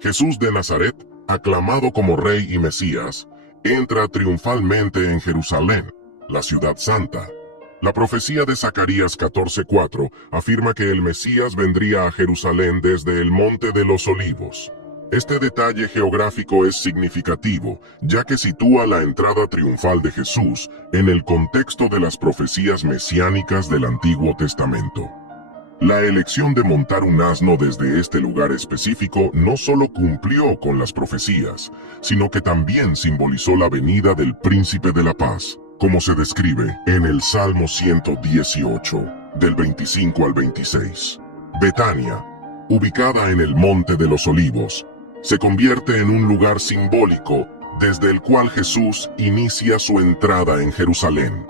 Jesús de Nazaret, aclamado como Rey y Mesías, entra triunfalmente en Jerusalén, la ciudad santa. La profecía de Zacarías 14:4 afirma que el Mesías vendría a Jerusalén desde el Monte de los Olivos. Este detalle geográfico es significativo, ya que sitúa la entrada triunfal de Jesús en el contexto de las profecías mesiánicas del Antiguo Testamento. La elección de montar un asno desde este lugar específico no solo cumplió con las profecías, sino que también simbolizó la venida del Príncipe de la Paz, como se describe en el Salmo 118, del 25 al 26. Betania, ubicada en el Monte de los Olivos, se convierte en un lugar simbólico desde el cual Jesús inicia su entrada en Jerusalén.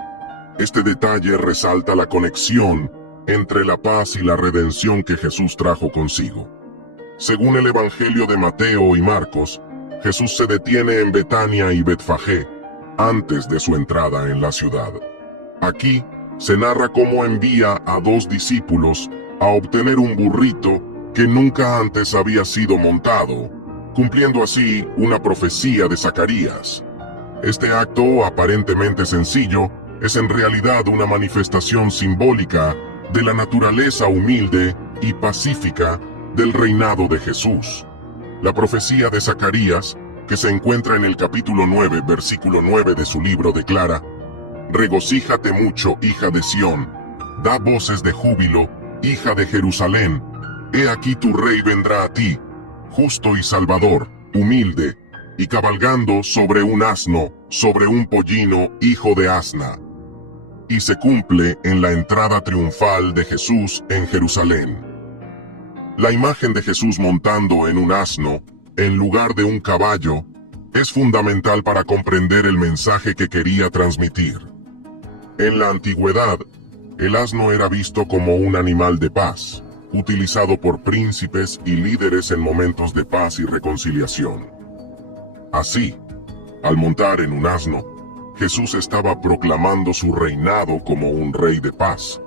Este detalle resalta la conexión entre la paz y la redención que Jesús trajo consigo. Según el Evangelio de Mateo y Marcos, Jesús se detiene en Betania y Betfagé antes de su entrada en la ciudad. Aquí se narra cómo envía a 2 discípulos a obtener un burrito que nunca antes había sido montado, cumpliendo así una profecía de Zacarías. Este acto, aparentemente sencillo, es en realidad una manifestación simbólica de la naturaleza humilde y pacífica del reinado de Jesús. La profecía de Zacarías, que se encuentra en el capítulo 9, versículo 9 de su libro, declara: «Regocíjate mucho, hija de Sión, da voces de júbilo, hija de Jerusalén, he aquí tu rey vendrá a ti, justo y salvador, humilde, y cabalgando sobre un asno, sobre un pollino, hijo de asna». Y se cumple en la entrada triunfal de Jesús en Jerusalén. La imagen de Jesús montando en un asno, en lugar de un caballo, es fundamental para comprender el mensaje que quería transmitir. En la antigüedad, el asno era visto como un animal de paz, utilizado por príncipes y líderes en momentos de paz y reconciliación. Así, al montar en un asno, Jesús estaba proclamando su reinado como un rey de paz,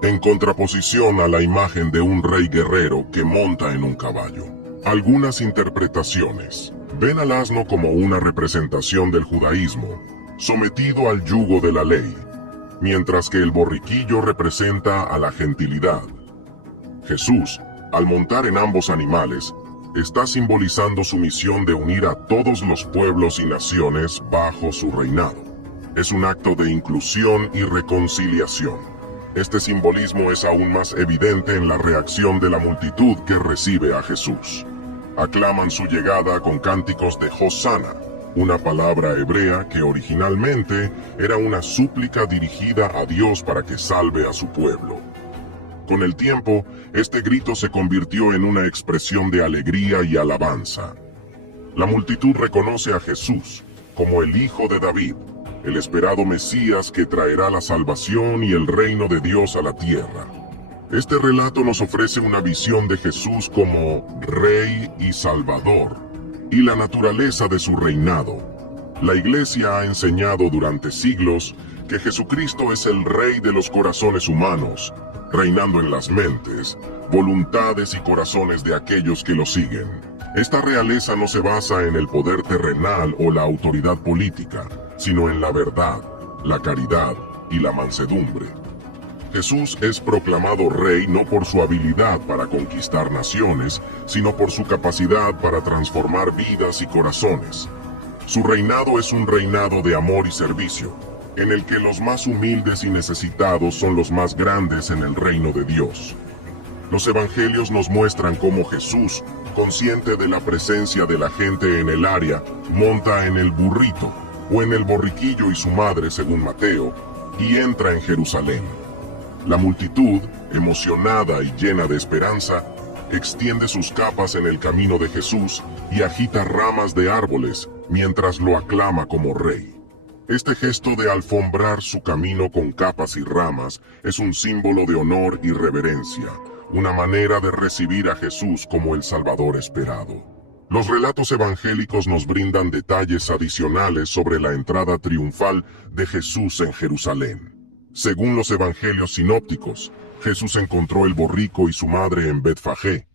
en contraposición a la imagen de un rey guerrero que monta en un caballo. Algunas interpretaciones ven al asno como una representación del judaísmo, sometido al yugo de la ley, mientras que el borriquillo representa a la gentilidad. Jesús, al montar en ambos animales, está simbolizando su misión de unir a todos los pueblos y naciones bajo su reinado. Es un acto de inclusión y reconciliación. Este simbolismo es aún más evidente en la reacción de la multitud que recibe a Jesús. Aclaman su llegada con cánticos de Hosana, una palabra hebrea que originalmente era una súplica dirigida a Dios para que salve a su pueblo. Con el tiempo, este grito se convirtió en una expresión de alegría y alabanza. La multitud reconoce a Jesús como el Hijo de David, el esperado Mesías que traerá la salvación y el reino de Dios a la tierra. Este relato nos ofrece una visión de Jesús como Rey y Salvador, y la naturaleza de su reinado. La Iglesia ha enseñado durante siglos que Jesucristo es el Rey de los corazones humanos, reinando en las mentes, voluntades y corazones de aquellos que lo siguen. Esta realeza no se basa en el poder terrenal o la autoridad política, sino en la verdad, la caridad y la mansedumbre. Jesús es proclamado Rey no por su habilidad para conquistar naciones, sino por su capacidad para transformar vidas y corazones. Su reinado es un reinado de amor y servicio, en el que los más humildes y necesitados son los más grandes en el reino de Dios. Los evangelios nos muestran cómo Jesús, consciente de la presencia de la gente en el área, monta en el burrito, o en el borriquillo y su madre según Mateo, y entra en Jerusalén. La multitud, emocionada y llena de esperanza, extiende sus capas en el camino de Jesús y agita ramas de árboles mientras lo aclama como rey. Este gesto de alfombrar su camino con capas y ramas es un símbolo de honor y reverencia, una manera de recibir a Jesús como el Salvador esperado. Los relatos evangélicos nos brindan detalles adicionales sobre la entrada triunfal de Jesús en Jerusalén. Según los evangelios sinópticos, Jesús encontró el borrico y su madre en Betfagé,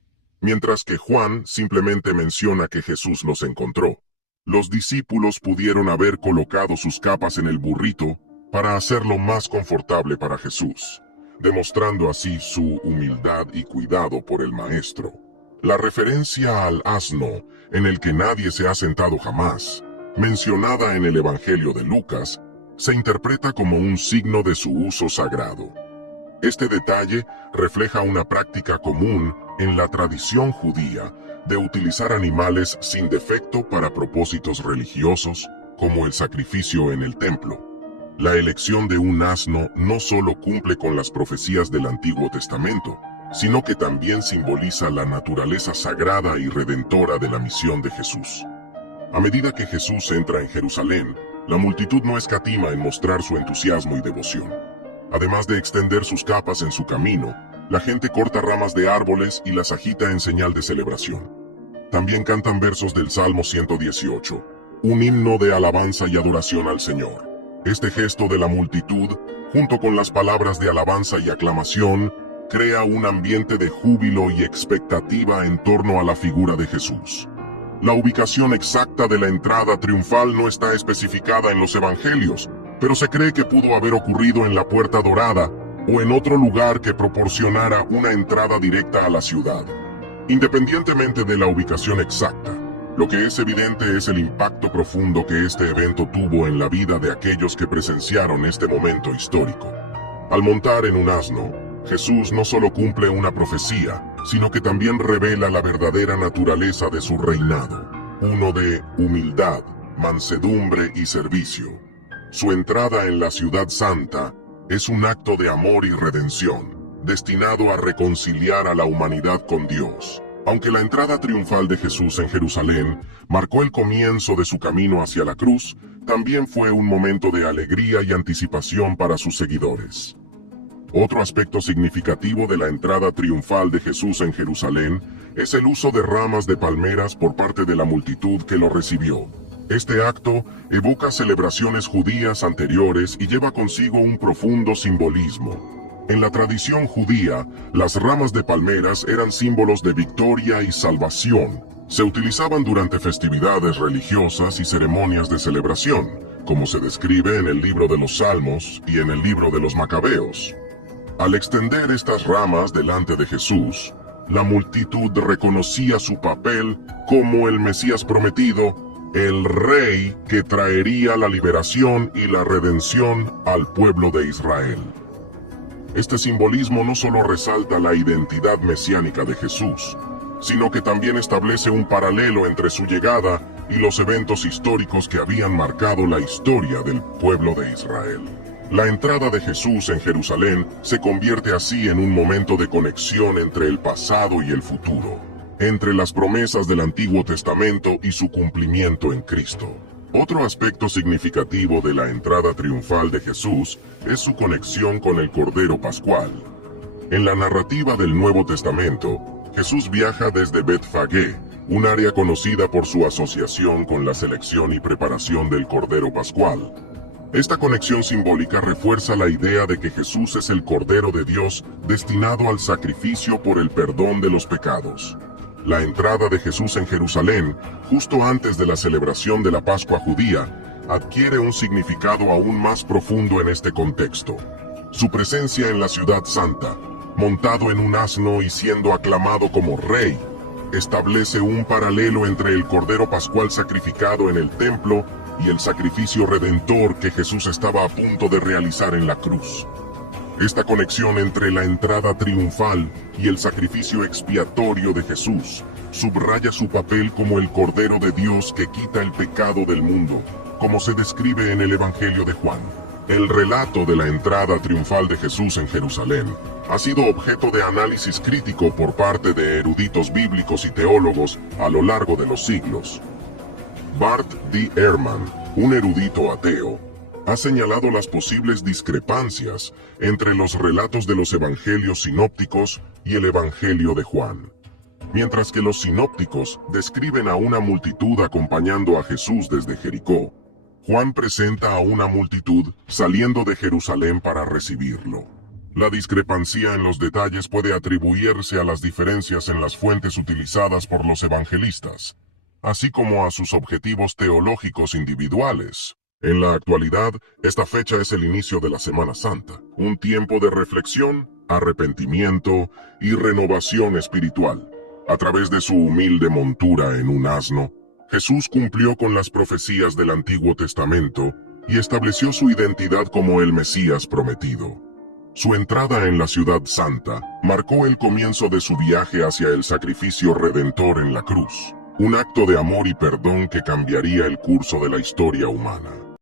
mientras que Juan simplemente menciona que Jesús los encontró. Los discípulos pudieron haber colocado sus capas en el burrito para hacerlo más confortable para Jesús, demostrando así su humildad y cuidado por el Maestro. La referencia al asno, en el que nadie se ha sentado jamás, mencionada en el Evangelio de Lucas, se interpreta como un signo de su uso sagrado. Este detalle refleja una práctica común en la tradición judía de utilizar animales sin defecto para propósitos religiosos, como el sacrificio en el templo. La elección de un asno no solo cumple con las profecías del Antiguo Testamento, sino que también simboliza la naturaleza sagrada y redentora de la misión de Jesús. A medida que Jesús entra en Jerusalén, la multitud no escatima en mostrar su entusiasmo y devoción. Además de extender sus capas en su camino, la gente corta ramas de árboles y las agita en señal de celebración. También cantan versos del Salmo 118, un himno de alabanza y adoración al Señor. Este gesto de la multitud, junto con las palabras de alabanza y aclamación, crea un ambiente de júbilo y expectativa en torno a la figura de Jesús. La ubicación exacta de la entrada triunfal no está especificada en los evangelios, pero se cree que pudo haber ocurrido en la Puerta Dorada o en otro lugar que proporcionara una entrada directa a la ciudad. Independientemente de la ubicación exacta, lo que es evidente es el impacto profundo que este evento tuvo en la vida de aquellos que presenciaron este momento histórico. Al montar en un asno, Jesús no solo cumple una profecía, sino que también revela la verdadera naturaleza de su reinado, uno de humildad, mansedumbre y servicio. Su entrada en la Ciudad Santa es un acto de amor y redención, destinado a reconciliar a la humanidad con Dios. Aunque la entrada triunfal de Jesús en Jerusalén marcó el comienzo de su camino hacia la cruz, también fue un momento de alegría y anticipación para sus seguidores. Otro aspecto significativo de la entrada triunfal de Jesús en Jerusalén es el uso de ramas de palmeras por parte de la multitud que lo recibió. Este acto evoca celebraciones judías anteriores y lleva consigo un profundo simbolismo. En la tradición judía, las ramas de palmeras eran símbolos de victoria y salvación. Se utilizaban durante festividades religiosas y ceremonias de celebración, como se describe en el libro de los Salmos y en el libro de los Macabeos. Al extender estas ramas delante de Jesús, la multitud reconocía su papel como el Mesías prometido, el rey que traería la liberación y la redención al pueblo de Israel. Este simbolismo no solo resalta la identidad mesiánica de Jesús, sino que también establece un paralelo entre su llegada y los eventos históricos que habían marcado la historia del pueblo de Israel. La entrada de Jesús en Jerusalén se convierte así en un momento de conexión entre el pasado y el futuro, entre las promesas del Antiguo Testamento y su cumplimiento en Cristo. Otro aspecto significativo de la entrada triunfal de Jesús es su conexión con el Cordero Pascual. En la narrativa del Nuevo Testamento, Jesús viaja desde Betfagé, un área conocida por su asociación con la selección y preparación del Cordero Pascual. Esta conexión simbólica refuerza la idea de que Jesús es el Cordero de Dios destinado al sacrificio por el perdón de los pecados. La entrada de Jesús en Jerusalén, justo antes de la celebración de la Pascua judía, adquiere un significado aún más profundo en este contexto. Su presencia en la Ciudad Santa, montado en un asno y siendo aclamado como rey, establece un paralelo entre el Cordero Pascual sacrificado en el templo y el sacrificio redentor que Jesús estaba a punto de realizar en la cruz. Esta conexión entre la entrada triunfal y el sacrificio expiatorio de Jesús subraya su papel como el Cordero de Dios que quita el pecado del mundo, como se describe en el Evangelio de Juan. El relato de la entrada triunfal de Jesús en Jerusalén ha sido objeto de análisis crítico por parte de eruditos bíblicos y teólogos a lo largo de los siglos. Bart D. Ehrman, un erudito ateo, ha señalado las posibles discrepancias entre los relatos de los evangelios sinópticos y el Evangelio de Juan. Mientras que los sinópticos describen a una multitud acompañando a Jesús desde Jericó, Juan presenta a una multitud saliendo de Jerusalén para recibirlo. La discrepancia en los detalles puede atribuirse a las diferencias en las fuentes utilizadas por los evangelistas, así como a sus objetivos teológicos individuales. En la actualidad, esta fecha es el inicio de la Semana Santa, un tiempo de reflexión, arrepentimiento y renovación espiritual. A través de su humilde montura en un asno, Jesús cumplió con las profecías del Antiguo Testamento y estableció su identidad como el Mesías prometido. Su entrada en la Ciudad Santa marcó el comienzo de su viaje hacia el sacrificio redentor en la cruz, un acto de amor y perdón que cambiaría el curso de la historia humana.